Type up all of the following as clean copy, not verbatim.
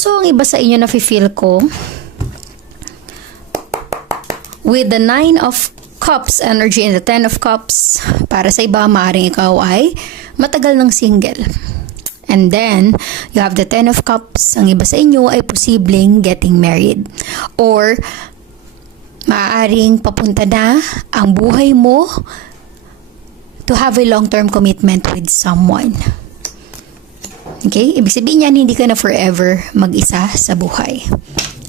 Also, ang iba sa inyo nafe-feel ko, with the 9 of Cups energy and the 10 of Cups, para sa iba, maaaring ikaw ay matagal ng single. And then, you have the 10 of Cups. Ang iba sa inyo ay posibleng getting married. Or, maaaring papunta na ang buhay mo to have a long-term commitment with someone. Okay? Ibig sabihin yan, hindi ka na forever mag-isa sa buhay.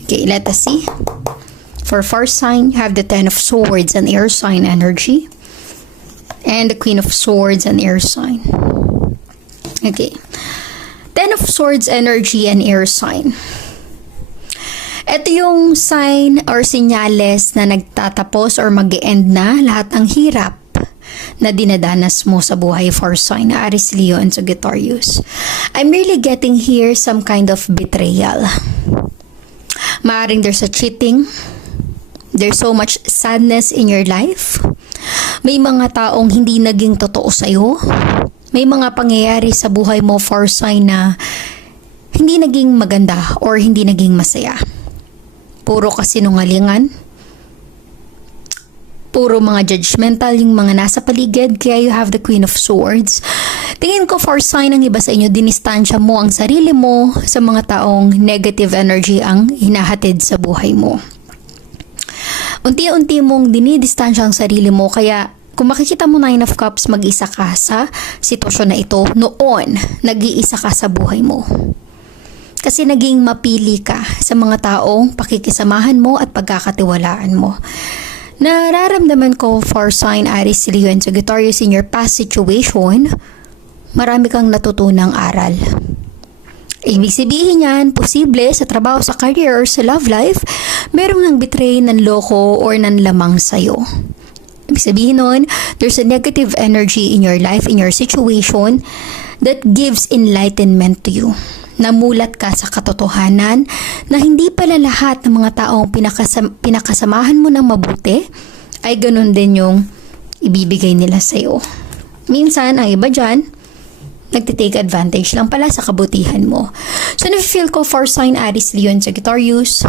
Okay, let us see. For first sign, you have the 10 of Swords and air sign energy. And the Queen of Swords and air sign. Okay. 10 of Swords energy and air sign. Ito yung sign or senyales na nagtatapos or mag-e-end na lahat ng hirap na dinadanas mo sa buhay for sign na Aries, Leo, and Sagittarius. I'm really getting here some kind of betrayal. Maaring there's a cheating. There's so much sadness in your life. May mga taong hindi naging totoo sa'yo. May mga pangyayari sa buhay mo for sign na hindi naging maganda or hindi naging masaya. Puro kasinungalingan. Puro mga judgmental yung mga nasa paligid, kaya you have the Queen of Swords. Tingin ko for sign ng iba sa inyo, dinistansya mo ang sarili mo sa mga taong negative energy ang hinahatid sa buhay mo. Unti-unti mong dinidistansya ang sarili mo, kaya kung makikita mo 9 of Cups, mag-isa ka sa sitwasyon na ito noon, nag-iisa ka sa buhay mo. Kasi naging mapili ka sa mga taong pakikisamahan mo at pagkakatiwalaan mo. Nararamdaman ko for sign Aries, Leo, and Sagittarius in your past situation, marami kang natutunang aral. Ibig sabihin yan, posible sa trabaho, sa career, or sa love life, merong nang betray, nanloko, or nanlamang sa'yo. Ibig sabihin nun, there's a negative energy in your life, in your situation, that gives enlightenment to you. Namulat ka sa katotohanan na hindi pala lahat ng mga taong pinakasamahan mo ng mabuti ay ganun din yung ibibigay nila sa'yo. Minsan, ang iba dyan, nagtitake advantage lang pala sa kabutihan mo. So, na-feel ko for sign Aries, Leo, and Sagittarius,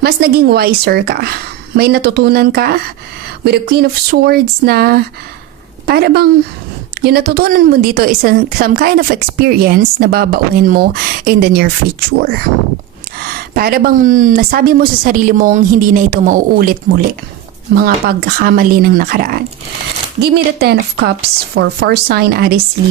mas naging wiser ka. May natutunan ka with the Queen of Swords na para bang yung natutunan mo dito is some kind of experience na babaunin mo in the near future. Para bang nasabi mo sa sarili mong hindi na ito mauulit muli. Mga pagkakamali ng nakaraan. Give me the 10 of Cups for sign Aries, Leo.